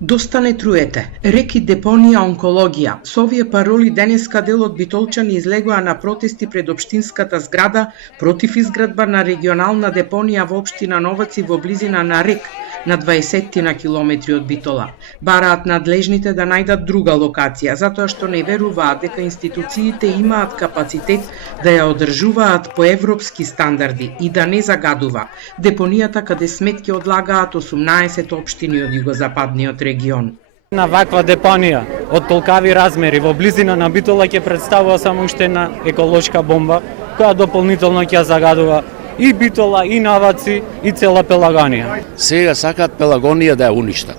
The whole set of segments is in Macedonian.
Доста не труете. Реки, депонија, онкологија. Со овие пароли денеска дел од битолчани излегоа на протести пред општинската зграда против изградба на регионална депонија во општина Новаци во близина на Рек, на 20 на километри од Битола. Бараат надлежните да најдат друга локација, затоа што не веруваат дека институциите имаат капацитет да ја одржуваат по европски стандарди и да не загадува депонијата каде сметки одлагаат 18 општини од југозападниот регион. На ваква депонија од толкави размери во близина на Битола ќе представува само уште една еколошка бомба која дополнително ќе загадува и Битола, и Новаци, и цела Пелагонија. Сега сакаат Пелагонија да ја уништат.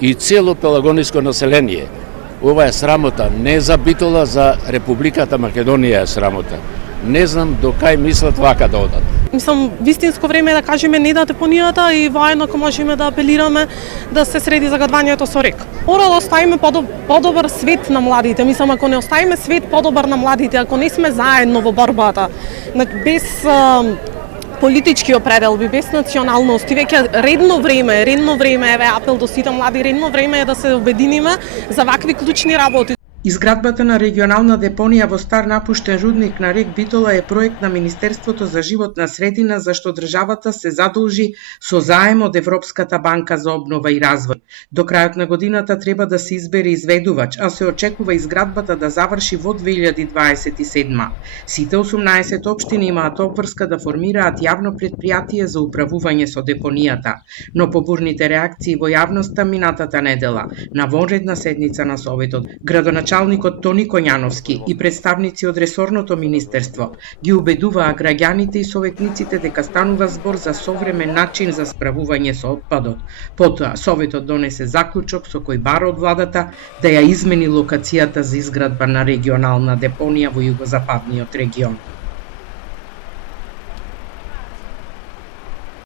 И цело пелагониско население. Ова е срамота не за Битола, за Републиката Македонија е срамота. Не знам до кај мислат вака да одат. Мислам, вистинско време е да кажеме не на депонијата и воедно можеме да апелираме да се среди загадвањето со рек. Мора да оставиме подобар свет на младите. Мислам, ако не оставиме свет подобар на младите, ако не сме заедно во борбата, без политички определби, без националност, и веќе редно време, еве апел до сите млади, редно време е да се обединиме за вакви клучни работи. Изградбата на регионална депонија во стар напуштен рудник на Рек Битола е проект на Министерството за животна средина за што државата се задолжи со заем од Европската банка за обнова и развој. До крајот на годината треба да се избере изведувач, а се очекува изградбата да заврши во 2027. Сите 18 општини имаат обврска да формираат јавно предпријатие за управување со депонијата, но по бурните реакции во јавноста минатата недела на вонредна седница на Советот, градоначалникот Тони Коњановски и представници од ресорното министерство ги убедуваа граѓаните и советниците дека станува збор за современ начин за справување со отпадот. Потоа, Советот донесе заклучок со кој бара од владата да ја измени локацијата за изградба на регионална депонија во југозападниот регион.